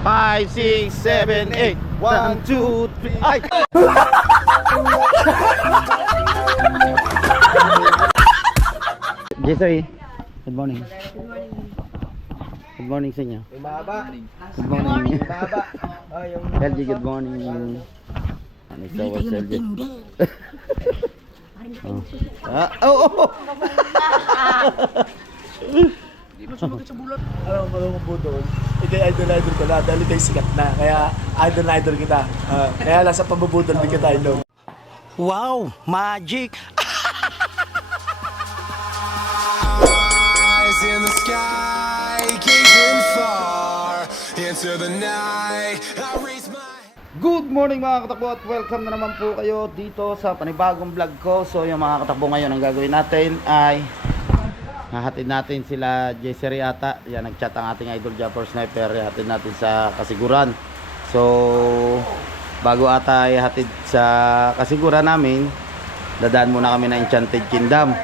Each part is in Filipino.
5, 6, 7, 8. 1, 2, 3. Ay! Jesse, good morning. Good morning sa inyo. Good morning. LG, good morning. Ano ito? What's LG? Oh! Di ba sumagot sa bulan? Alam mo kung budol? Ito idol ko na dahil ito'y sikat na. Kaya idol kita. Kaya lang sa pambubudol din kita idol. Wow! Magic! Eyes in the sky, gazing far into the night. I raise my Good morning mga katakbo at welcome na naman po kayo dito sa panibagong vlog ko. So yung mga katakbo ngayon ang gagawin natin ay hahatid natin sila Jesse Riata. Yan, nagchat ang ating idol Japper Sniper. Hahatid natin sa Kasiguran. So bago ata ihatid sa Kasiguran namin, dadaan muna kami ng Enchanted Kingdom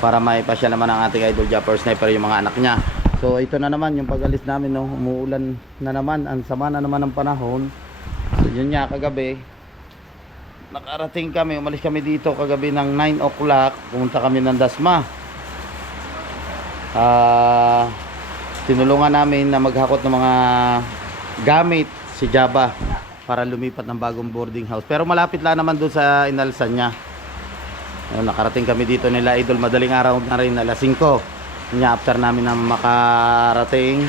para maipasyal naman ang ating idol Japper Sniper yung mga anak niya. So ito na naman yung pag-alis namin, no? Umuulan na naman, ang sama na naman ng panahon. So yun nga, kagabi nakarating kami, umalis kami dito kagabi ng 9 o'clock, pumunta kami ng Dasma. Tinulungan namin na maghakot ng mga gamit si Java para lumipat ng bagong boarding house, pero malapit lang naman doon sa inalsan niya. Nakarating kami dito nila idol, madaling araw na rin, alas 5 niya. After namin na makarating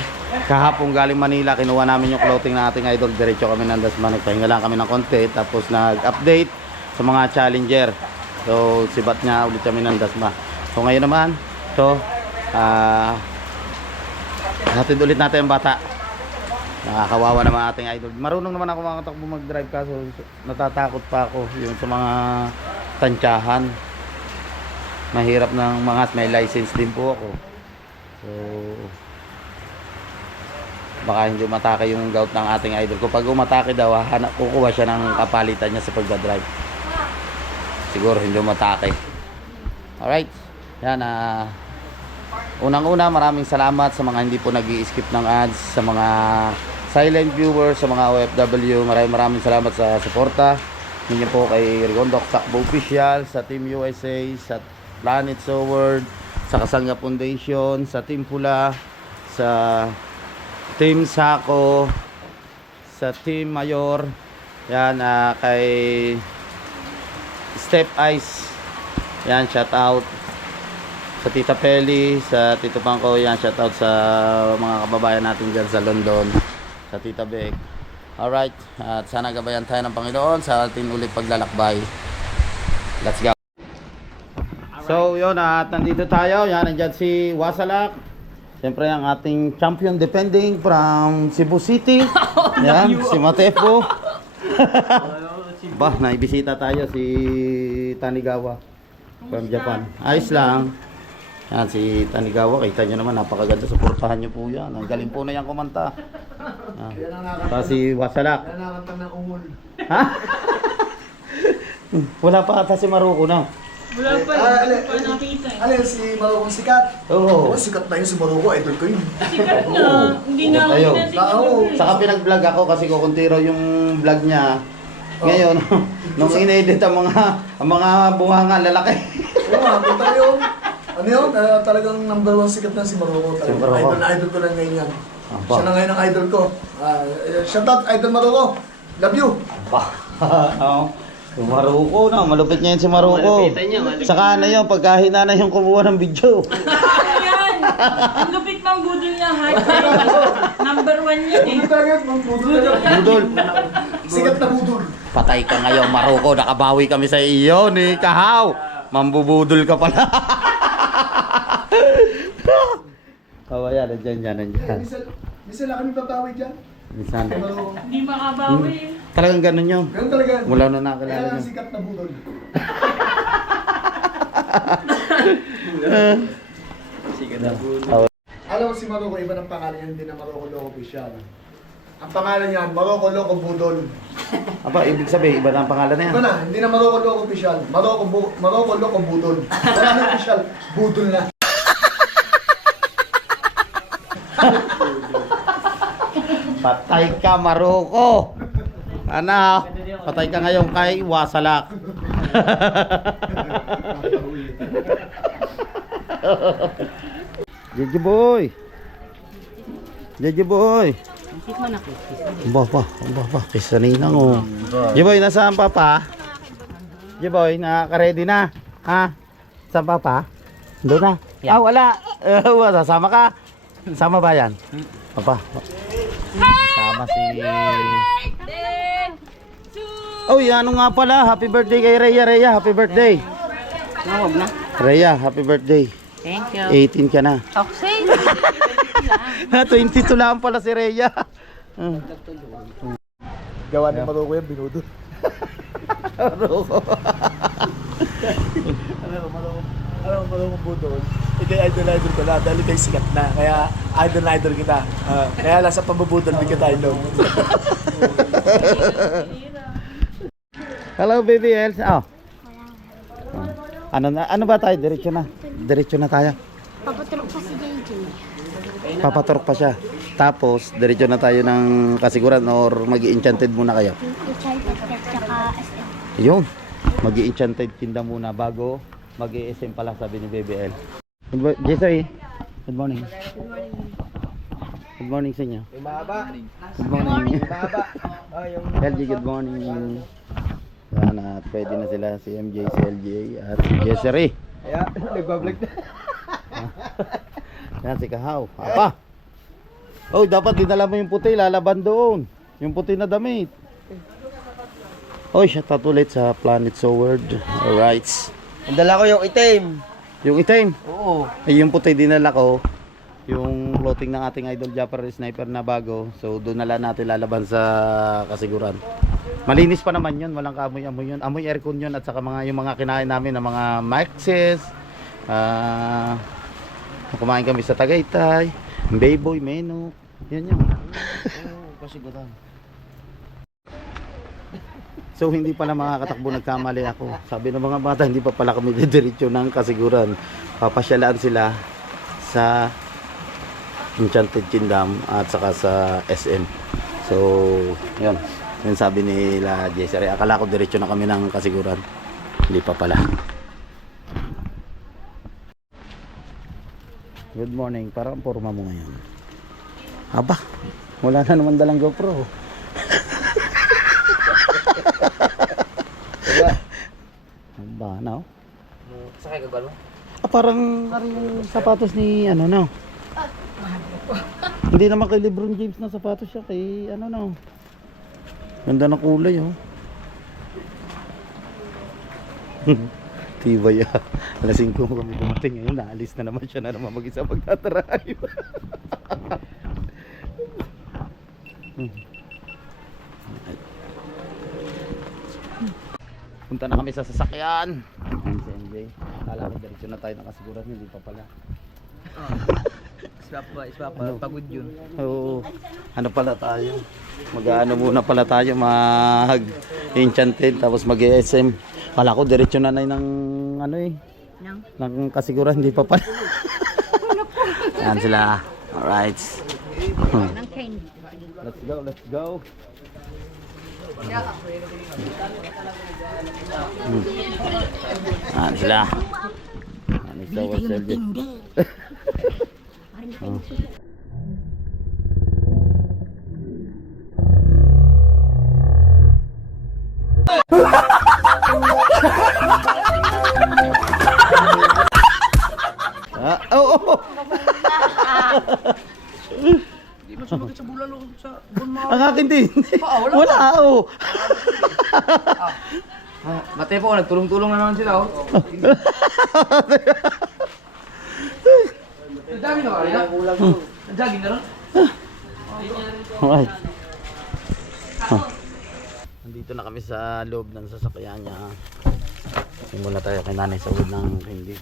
kahapon galing Manila, kinuha namin yung clothing na ating idol, diretso kami ng Dasma. Nagpahinga lang kami ng konti, tapos nag-update sa mga challenger. So sibat niya ulit kami ng Dasma. So ngayon naman ito, hatid ulit natin ang bata. Nakakawawa naman ating idol. Marunong naman ako mga katakbo mag-drive, kaso natatakot pa ako yung sa mga tansyahan. Mahirap ng mga, may license din po ako. So baka hindi umatake yung gout ng ating idol. Kapag umatake daw, kukuha siya ng kapalitan niya sa pagdadrive. Siguro hindi umatake. Alright. Yan, unang-una, maraming salamat sa mga hindi po nag-i-skip ng ads, sa mga silent viewers, sa mga OFW. Maraming salamat sa suporta ninyo po kay Rigondok Sakbo Official, sa Team USA, sa Planet Sword, sa Kasanga Foundation, sa Team Pula, sa Team Sako, sa Team Mayor. Yan, kay Step Ice. Yan, shout out sa Tita Peli, sa Tito Pangko. Yan, shout out sa mga kababayan natin dyan sa London, sa Tita Beck. Alright, at sana gabayan tayo ng Panginoon sa ating ulit paglalakbay. Let's go. So yun, at nandito tayo. Yan, nandyan si Wasalak. Siyempre ang ating champion defending from Cebu City. Yan, si Matepo. Bah, naibisita tayo si Tanigawa from Japan. Ayos lang. Yan, si Tanigawa, kita nyo naman, napakaganda. Suportahan nyo po yan. Ang galing po na yan kumanta. Tapos si Wasalak. Nakakanta ng ungol. Ha? Wala pa ata si Maruko na. Wala pa, hindi pa nakita eh. Alin si Marokong sikat? Oo. Sikat na yun si Maroko, idol ko yun. Sikat na, hindi na ako Tayo. natin. Saka pinag-vlog ako kasi kukuntiro yung vlog niya. Ngayon, nung in-edit ang mga bunganga lalaki. Oo nga, punta yun. Ano yun? Talagang number 1 sikat na si Maroko. Si Maroko. Idol na idol ko na ngayon yan. Aba. Siya na ngayon ang idol ko. Shout out, idol Maroko. Love you. Si Maruko na, malupit niya yun si Maruko. Saka ano yun, pagkahina na yung kumuha ng video. Ano yan? Ang lupit ng budol niya, hard time. Number 1 yan eh. Ano talaga? Budol. Budol. Sikat na budol. Patay ka ngayon, Maruko. Nakabawi kami sa iyo ni Kahaw. Mambubudol ka pala. Yan, nandyan. Minsan lang kami papawi dyan. Minsan. Maroko. Hindi makabawi. Talagang ganun yun. Ganun talaga. Mula na Kaya nakakilala lang niyo. sikat na budol. Alam mo si Maroko, iba ng pangalan yan, hindi na Maroko Loco Official. Ang pangalan niya, Maroko Loco Budol. Aba, ibig sabihin, iba na ang pangalan na yan. Iba na, hindi na Maroko Loco Official. Maroko Loco Budol. Wala na official, Budol na. Patay ka, Maruko. Ano? Patay ka ngayon kay Wasalak. Jeje boy. Jeje boy. Ba, kisa ninang oh. Jeje boy, nasaan pa pa? Jeje boy, naka-ready na. Ha? Saan pa pa? Doon na. Ah, wala. Sasama ka. Sama ba yan? Papa. Sama si... Oh, ano nga pala. Happy birthday kay Rhea. Rhea, happy birthday. Nawag na. Rhea, happy birthday. Thank you. 18 ka na. Okay. 22 lang pala si Rhea. Gawa ni Maruko yan, binudol. Alam mo, Maruko budol. Idol ko na dahil kay sikat na. Kaya idol kita. Kaya lang sa pambubudol di kita idol. Hello, baby Els. Oh. Ano ba tayo? Diretso na. Diretso na tayo. Papaturok pa si JJ. Papaturok pa siya. Tapos, diretso na tayo ng kasiguran or mag-enchanted muna kayo. Enchanted Pet tsaka SM. Yun. Mag-enchanted kinda muna bago mag-ESM pala, sabi ni Baby L. Jesse, good morning. Good morning sa inyo. Yung mahaba. Good morning. Mahaba. LG, good morning. Yan, at pwede na sila si MJ, si LJ at si Jesse. Kaya, nagbablog na. Yan si Kahaw. Apa? Oh, dapat dinala mo yung puti, lalaban doon. Yung puti na damit. Oh, shout out ulit sa Planet Sword. Alright. Ang dala ko yung itim. Yung itim. Oo. Ay, yung puti dinala ko. Yung clothing ng ating idol Japper Sniper na bago. So, doon na lang natin lalaban sa kasiguran. Malinis pa naman yun. Walang kaamoy-amoy yun. Amoy aircon yun at saka yung mga kinain namin ng mga Maxes. Kumain kami sa Tagaytay. Bayboy, Menok. Yan yun. Kasiguran. So hindi pala mga katakbo nagkamali ako. Sabi ng mga bata, hindi pa pala kami didiretso ng kasiguran. Papasyalaan sila sa Enchanted Kingdom at saka sa SM. So, yun. Yun sabi nila Jesse. Akala ko diretso na kami ng kasiguran. Hindi pa pala. Good morning. Parang forma mo ngayon. Aba, wala na naman dalang GoPro. Ba, no? Sakay ka ba mo? Parang yung sapatos ni ano no. Hindi naman kay LeBron James na sapatos siya, kay ano no. Ganda ng kulay oh. Tibay ah. Alas 5 kami dumating ngayon, naalis na naman siya na naman mag-isa magdadrive. Punta na kami sa sasakyan. Ayan si MJ. Kala ko diretso na tayo nakasiguran, hindi pa pala. Iswap pa. Pagod yun. Oo. Ano pala tayo? Mag-ano muna pala tayo, mag-enchanted tapos mag-ESM. Kala ko diretso na ng ano eh. Ng kasiguran, hindi pa pala. Ayan sila. Alright. Let's go, let's go. Ayan sila. Ayan ikaw ang selfie. Hindi mo sumagot sa bulalo sa bunma. Ang akin din. Wala ako. Matay po, nagtulong-tulong na naman sila oh. Nagdagin na ba kanina? Nagdagin na rin? Alright. Nandito na kami sa loob ng sasakyan niya. Simula tayo kay nanay sa wood ng hindi.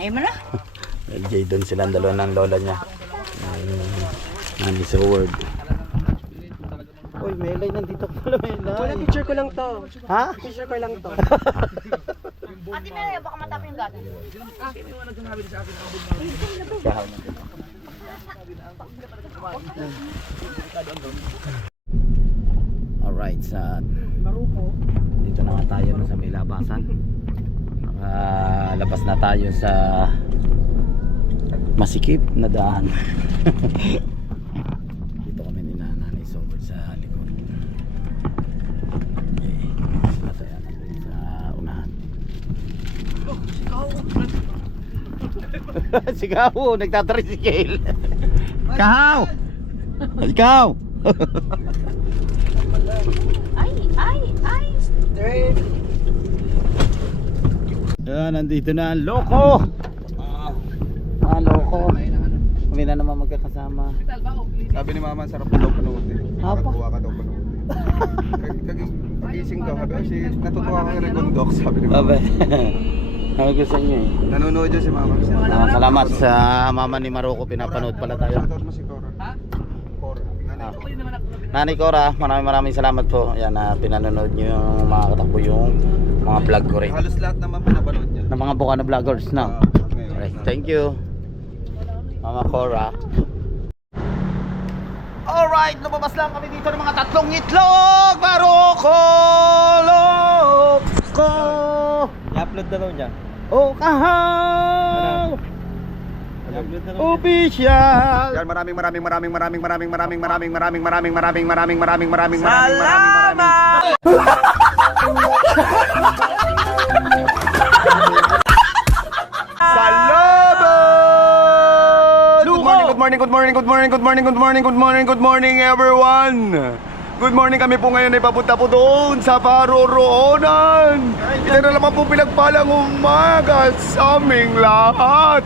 Ayun mo na. LJ doon silang dalawa ng lola niya. Nanay sa word. Uy, Melay nandito pala, Melay. Picture ko lang to. Ha? Picture ko lang to. Ate Mel, baka matapin yung gata. Kahaw na. Alright, dito na nga tayo sa may labasan. Labas na tayo sa masikip na daan. Dito kami ni Nanay Sobel sa likod. Okay. At ayan, sa unahan. Sigaw, nagtatricycle. Kahaw! Ikaw! Ay! Ayan, nandito na ang loko. Loko. Kami na naman magkakasama. Sabi ni Mama, sarap daw panoodin. Apa? Nakakatuwa ka daw panoodin. Kagising daw, kasi natutuwa ka kay Regondok, sabi ni Mama. Babe. Ano gusto niyo eh? Nanonood yun si Mama. Salamat sa mama ni Maroko, pinapanood pala tayo. Shoutout mo si Cora. Ha? Cora. Nanay Cora, maraming salamat po. Yan, pinanonood niyo yung mga katakbo yung mga vlog ko rin. Halos lahat naman pinapanood niya. Ng mga Bukana vloggers, no? Ngayon. Alright, thank you. Mama Cora. Alright, lumabas lang kami dito ng mga tatlong itlog! Maroko! Loko! I-upload na daw niya. Oh, kahaw! I-upload na Official! Yan, maraming Good morning everyone. Good morning, kami po ngayon ay papunta po doon sa Paroroonan. Ito na naman po pinagpalang umaga sa aming lahat.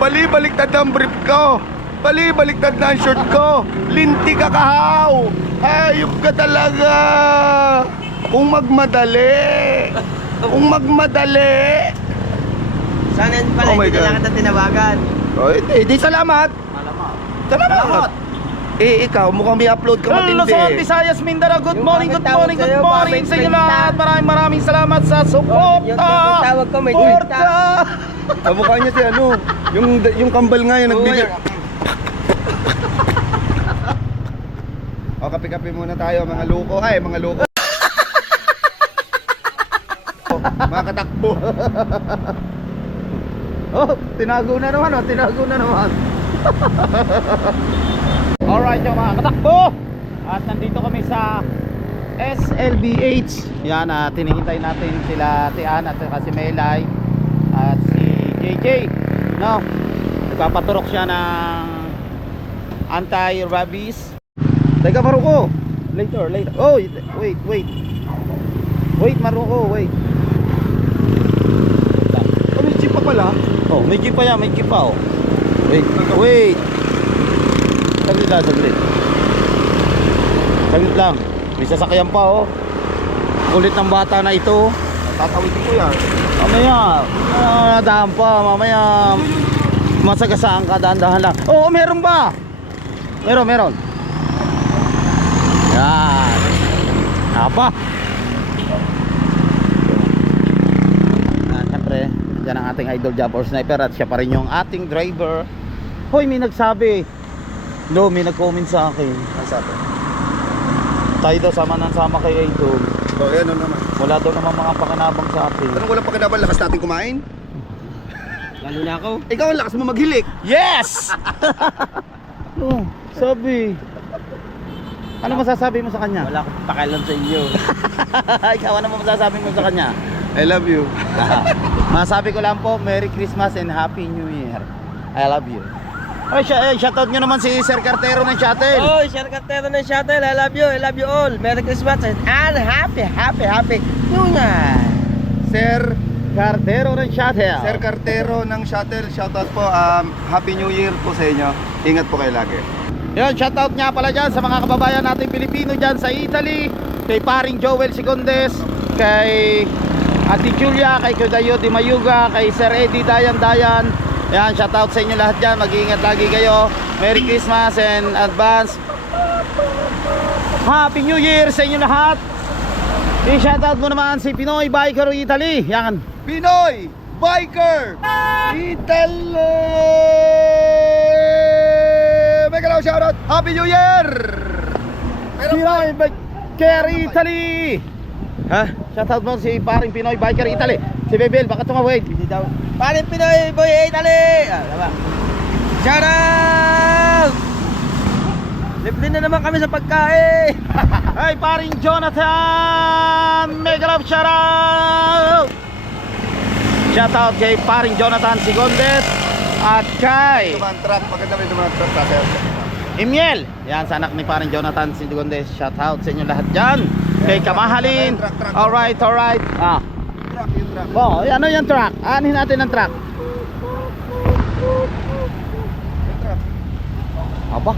Bali-baliktad na ang brief ko. Bali-baliktad na ang short ko. Linti ka kahaw. Ayop ka talaga. Kung magmadali. Sana pala, Oh my hindi God. na kita tinawagan. Oh, di salamat. Salamat. Ikaw, mukhang may upload ka Luzon, matindi. Visayas, Mindanao, good Yung morning mga tawag sa'yo, sa inyo lahat. Maraming salamat sa Yung suporta. tawag ko, may Suporta. Mukha niya si ano, yung kambal nga yung nagbigay. O, kape-kape muna tayo mga loko. Ay, mga loko. Mga katakbo. Oh, tinago na naman. Alright, yung mga katakbo. At nandito kami sa SLBH. Yan, tinihintay natin sila Tian at si Melay at si JJ. No, nagpapaturok siya ng anti-rabies. Teka, Maruko. Later. Oh, wait, Maruko, wait. Oh, may jeep pa pala. Oh, may jeep pa yan, oh. Wait. Saglit. Saglit lang. May sasakyan pa, oh. Kulit ng bata na ito. Tatawitin ko yan. Mamaya, daan pa. Mamaya, masagasaan ka, dahan-dahan lang. Oo, meron ba? Meron. Yan. Apa? Siyempre, yan ang ating idol job or sniper at siya pa rin yung ating driver. Hoy, may nagsabi. May nag-comment sa akin. Ang sabi. Tayo daw sama kay idol. O, yan naman. Wala daw naman mga pakinabang sa atin. Anong walang pakinabang, lakas natin kumain? Lalo na ako. Ikaw ang lakas mo maghilik. Yes! Oh, sabi. Ano masasabi mo sa kanya? Wala akong pakialam sa inyo. Ikaw, ano masasabi mo sa kanya? I love you. Masabi ko lang po, Merry Christmas and Happy New Year. I love you. Ay, shoutout nyo naman si Sir Cartero ng Shuttle. Oh, Sir Cartero ng Shuttle, I love you all. Merry Christmas and happy New Year. Sir Cartero ng Shuttle. Sir Cartero ng Shuttle, shoutout po. Happy New Year po sa inyo. Ingat po kayo lagi. Yun, shoutout nga pala dyan sa mga kababayan nating Pilipino dyan sa Italy. Kay paring Joel Sicondes, kay Ate Julia, kay Kudayo Di Mayuga, kay Sir Eddie Dayan. Yan, shoutout sa inyo lahat dyan. Mag-iingat lagi kayo. Merry Christmas and advance Happy New Year sa inyo lahat. I-shoutout mo naman si Pinoy Biker Italy. Yan. Pinoy Biker Italy! Mega shoutout. Happy New Year! Pinoy Biker Italy! Ha? Shoutout mo si paring Pinoy Biker Italy. Si Bebel, baka tumawid. Hindi daw. Paring Pinoy Boy Italy! Tama. Shout out! Libre na naman kami sa pagkain! Hey, paring Jonathan! Mega love shoutout! Shoutout kay paring Jonathan Sigondes at kay Dumaan truck, maganda rin dumaan truck sa sir. Imiel. Yan sa anak ni paring Jonathan Sigondes. Shoutout sa inyo lahat dyan. Kay Kamahalin. Alright. Ah. Truck, yung truck. Oh, ano yung truck? Anin natin ang truck. Yung truck. Aba.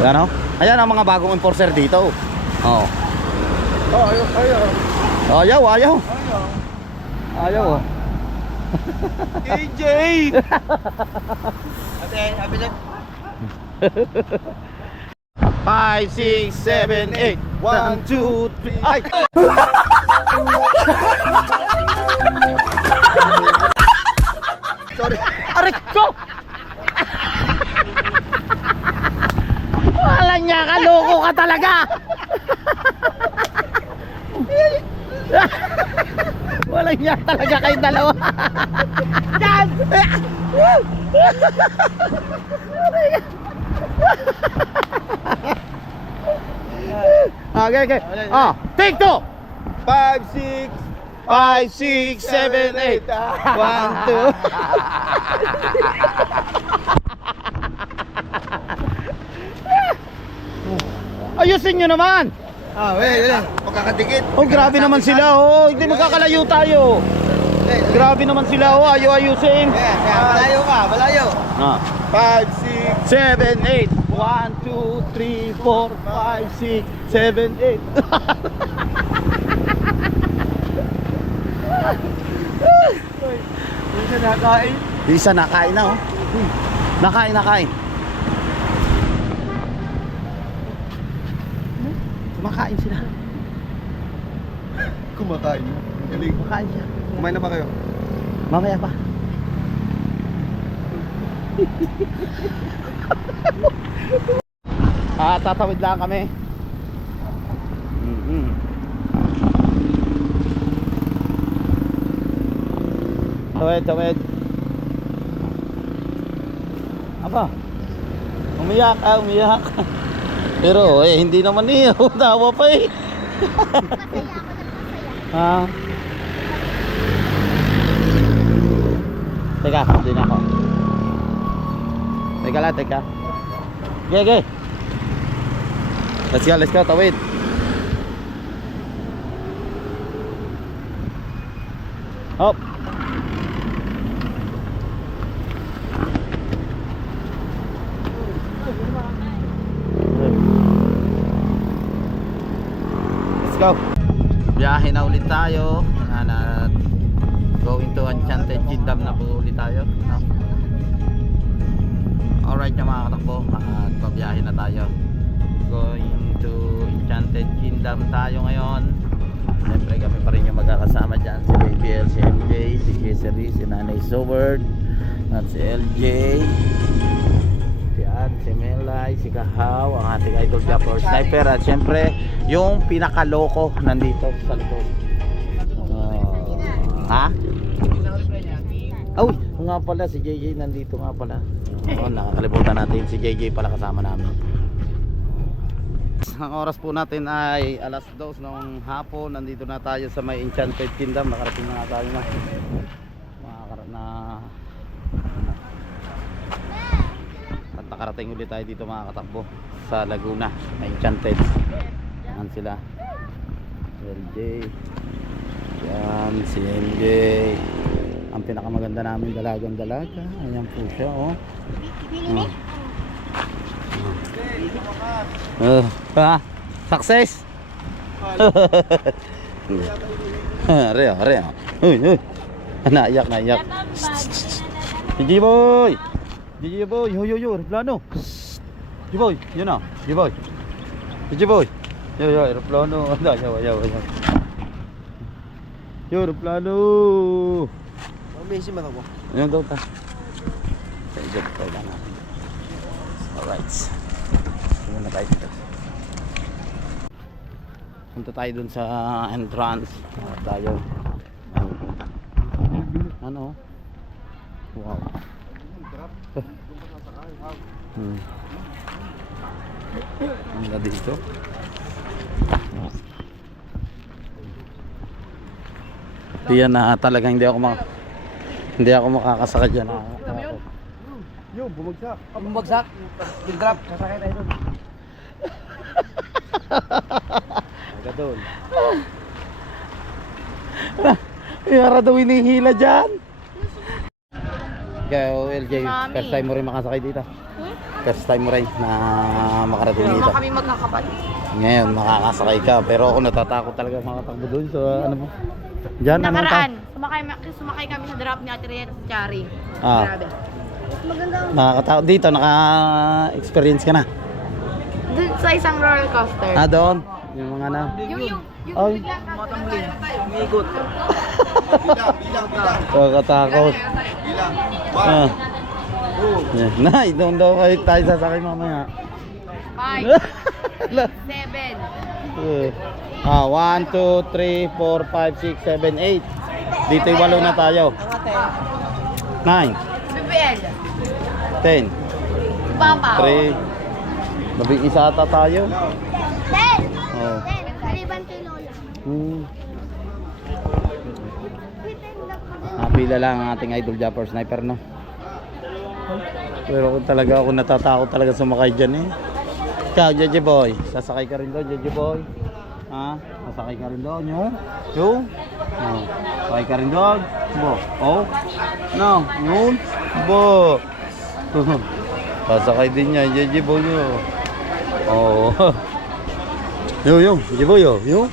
Yan o. Ayan ang mga bagong enforcer dito. Oh. Oh, ayaw. Ayaw oh. KJ! Ate, happy na. 5, 6, 7, 8 1, 2, 3 Ay! Sorry. Aray ko! Wala niya, kaloko ka talaga! Wala niya talaga kayong dalawa! Yan! Okay. Ah, take two! 5, 6, 5, 6, 7, 8 1, 2 Ayusin nyo naman! wait. Magkakadikit. Oh, grabe naman sila, oh. Hindi magkakalayo tayo. Grabe naman sila, oh. Ayusin. Malayo ka, malayo. Ah. 5, 7, 8 1, 2, 3, 4, 5, 6, 7, 8 Hindi na nakain. Isa nakain na, oh. Nakain. Kumakain sila. kumakain. Galing. Kumakain siya. Kumain na ba kayo? Mamaya pa. Tatawid lang kami. Tawid. Aba. Umiyak. Pero hindi naman tawa pa eh. Teka, din ako. Teka. Okay. Let's go, tawid. Hop. Let's go. Biyahe na ulit tayo. Going to Enchanted Kingdom na po ulit tayo. No? Alright yung mga katakbo. At pabiyahe na tayo. Going to Enchanted Kingdom tayo ngayon. Siyempre kami pa rin yung magkakasama dyan. Si BBL, si MJ, si Kessery, si Nanay Sobert, at si LJ, si Melay, si Kahaw, ang ating idol Japper Sniper. At siyempre yung pinakaloko nandito sa likod. Ha? Oh, nga pala si JJ nandito nga pala. Nakakalimutan natin si JJ pala kasama namin. Ang oras po natin ay alas 2 ng hapon. Nandito na tayo sa may Enchanted Kingdom. Nakarating na tayo at nakarating ulit tayo dito mga katakbo sa Laguna, Enchanted. Yan sila, si LJ, yan si MJ, ang pinakamaganda namin dalagang dalaga. Ayan po siya, oh. Success. Are. Uy. Naiyak. GG boy. Yo, aeroplano. GG boy, yun na. GG boy. Yo, aeroplano. Yo. Yo, aeroplano. Amazing man ako. Ayun daw ta. Ikot tayo lang natin. Alright. Sige na tayo dito. Punta tayo dun sa entrance. Tayo. Ano? Wow. Ang ganda dito. Diyan na talaga hindi ako makakasakay dyan. Yo, bumagsak. Bumagsak. Big drop. Sasakay tayo doon. Gadol. Yara daw hinihila dyan. Ikaw, LJ, first time mo rin makasakay dito. First time mo rin na makarating dito. Kami magkakapatid. Ngayon, makakasakay ka. Pero ako natatakot talaga makatakbo doon. So, ano mo? Diyan, ano Nakaraan, sumakay kami sa drop ni Ate Rieta sa Chari. Ah. Grabe. Mas maganda Nakakatakot dito, naka-experience ka na. dun sa isang roller coaster. Ah, doon. Yung mga na. Yung Ay, biglang Umiikot. nakakatakot. Ah. Yeah. Nay, doon daw kayo tayo sasakay mamaya. 5, Ala. 7. 1, 2, 3, 4, 5, 6, 7, 8. Dito yung 8 na tayo. 9, BBL. 10, Papa. 3. Labing isa ata tayo. 10. Oh. 10. Kaliban kay Lola. Napila lang ang ating idol Japper Sniper, no? Pero kung talaga ako natatakot talaga sumakay dyan eh. Ikaw, JJ Boy, sasakay ka rin doon, JJ Boy. Ha? Sasakay ka rin doon, yung? Yung? No. Sasakay ka rin doon? Bo? Oh? No? Yun? Bo? Sasakay din niya, JJ Boy, yun. Oh. Yung, JJ Boy, yun?